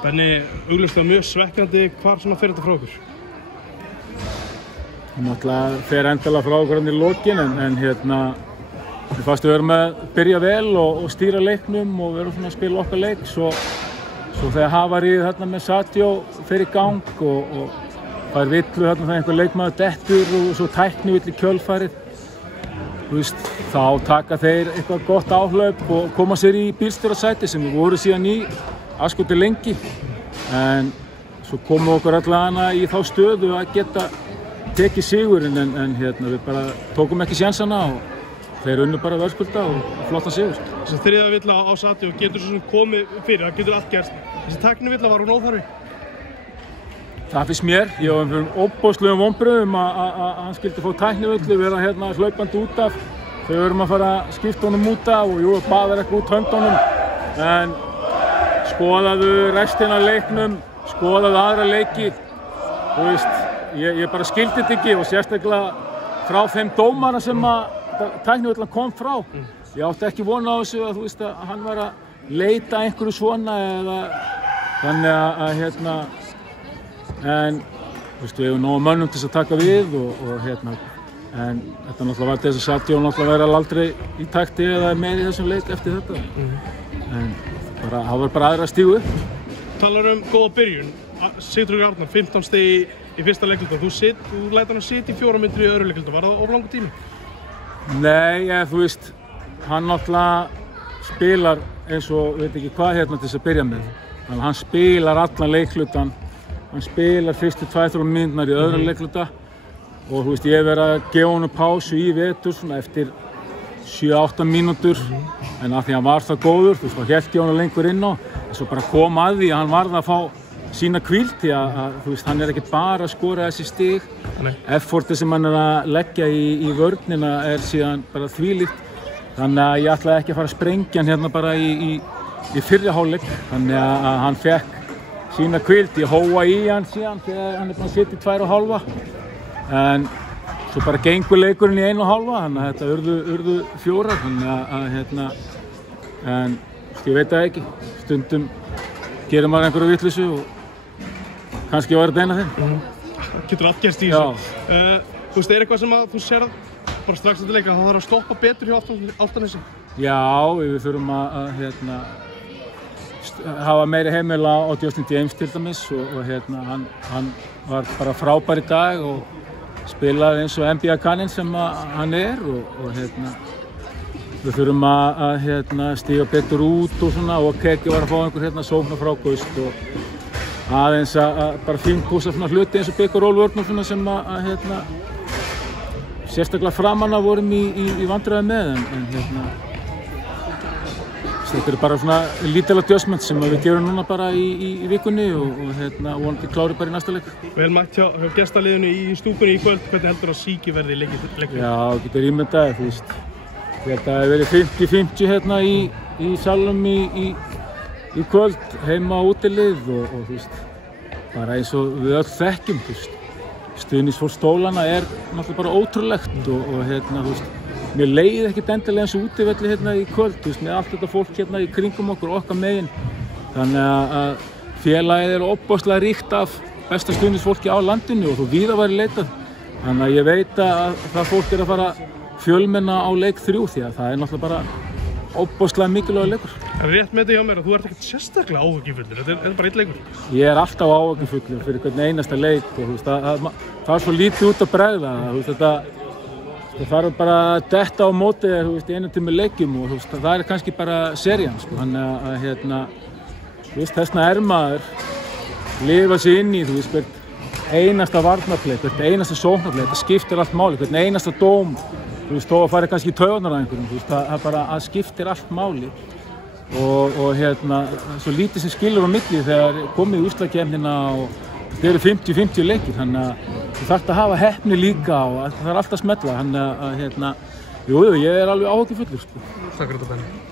Benni, augljóslega mjög svekkjandi, hvar svona fer þetta frá okkur? Náttúrulega fer endilega frá okkur í lokin en við fannst við erum að byrja vel og stýra leiknum og við erum svona að spila okkar leik svo þegar hafarið þarna með Sadio fer í gang og fær villu þarna þegar einhver leikmaður dettur og svo tækni vill í kjölfarið. Þú veist, þá taka þeir eitthvað gott áhlaup og koma sér í bílstjórasæti sem við vorum síðan í askoti lengi. En svo komum við okkur allavega í þá stöðu að geta tekið sigurinn en við bara tókum ekki sénsana og þeir unnu bara verðskulda og flotta sigur. Þessi þriðja villa á Sadio getur svo komið fyrir, það getur allt gerst. Þessi tækni villa var hún óþarfi? Það finnst mér. Ég var fyrir óbóðslegum vonbrigðum að hann skildi fá tæknivillu, vera hlaupandi út af. Þegar við erum að fara að skipta honum út af og jú, baðar eitthvað út höndunum. En skoðaðu restina af leiknum, skoðaðu aðra leiki. Þú veist, ég bara skildi þetta ekki og sérstaklega frá þeim dómara sem að tæknivillan kom frá. Ég átti ekki vona á þessu að þú veist að hann var að leita einhverju svona eða þannig að en þú veist, við hefum nóga mönnum til að taka við en þetta náttúrulega var þess að Sadio náttúrulega væri aldrei í takti eða með í þessum leik eftir þetta. En það var bara aðra að stígu upp. Talar góða byrjun. Sigtryggur Arnar, 15 stig í fyrsta leikluta. Þú lætur hann að sitja í 4 mínútur í öðru leikluta. Var það of langur tími? Nei, þú veist, hann náttúrulega spilar eins og veit ekki hvað til þess að byrja með. Þannig að hann spilar allan leiklutan. Hann spilar fyrstu 2-3 mínúturnar í öðru leikluta og þú veist, ég hef verið að gefa honum pásu í vetur svona eftir 7-8 mínútur en af því hann var það góður, þú veist, þá hélt ég honum lengur inn á en svo bara kom að því að hann varð að fá sína hvíld því að þú veist, hann ekkert bara að skora þessi stig. Effortið sem hann að leggja í vörnina síðan bara þvílíkt. Þannig að ég ætlaði ekki að fara að sprengja hann bara í fyrri hálfleik. Þannig að hann fekk sína hvíld, ég hóa í hann síðan þegar hann búinn að sitja í 2,5 en svo bara gengur leikurinn í 1,5 þannig að þetta urðu 4 þannig en ég veit það ekki, stundum gerir maður einhverju vitleysu og kannski var þetta eina þeim. Getur allt gerst í þessu. Þú veist, eitthvað sem að þú sérð bara strax eftir leika, það þarf að stoppa betur hjá Álftanesi? Já, við þurfum að hafa meiri heimil á Justin James til dæmis og hann var bara frábær í dag og spilaði eins og NBA kaninn sem hann og við þurfum að stíga betur út og svona og Keki var að fá einhver sóknar frá Gust og aðeins að bara fínpússa svona hluti eins og Big Roll vörn og svona sem sérstaklega framanna vorum í vandræði með en þetta bara svona lítil adjustment sem við gerum núna bara í vikunni og vonandi klári bara í næsta leik. Vel mætt hjá gestaliðinu í stúkunni í kvöld, hvernig heldur að Síki verði í leiknum? Já, getur ímyndaði, þú veist. Þetta hefur verið 50-50 í salnum í kvöld, heima á útilið og þú veist, bara eins og við öll þekkjum, þú veist. Stuðningsfólk stólana náttúrulega bara ótrúlegt og þú veist, mér leiði ekkert endilega eins og útivelli í kvöld, þú veist, með allt þetta fólk í kringum okkar megin. Þannig að félagið ofboðslega ríkt af besta stuðningsfólki á landinu og þú víða væri leitað. Þannig að ég veit að það fólk að fara fjölmenna á leik 3 því að það náttúrulega bara ofboðslega mikilvægur leikur. Það rétt með þetta hjá mér að þú ert ekkert sérstaklega áhyggjufullur, þetta bara einn leikur. Ég alltaf áhyggjufullur fyrir hvern einasta leik og þú veist, það svo lítið út að bregða, þú veist, það þarf bara að detta á móti þér, þú veist, í einum tíma leikjum og þú veist, það kannski bara serían, sko. Þannig að þú veist, þessna maður lifa sig inn í, þú veist, hvert einasta varnarleik, hvert einasta sóknarleik, þetta skiptir allt máli, hvert einasta dóm, þú veist, þó að fara kannski í taugarnar á einhverjum, þú veist, það bara að skiptir allt máli og svo lítið sem skilur á milli þegar komið í úrslitakeppnina og þetta eru 50-50 leikir, þannig að þú þarft að hafa heppni líka og það er alltaf að smella, þannig að jú, ég alveg áhyggjufullur, sko. Takk fyrir þetta, Benni.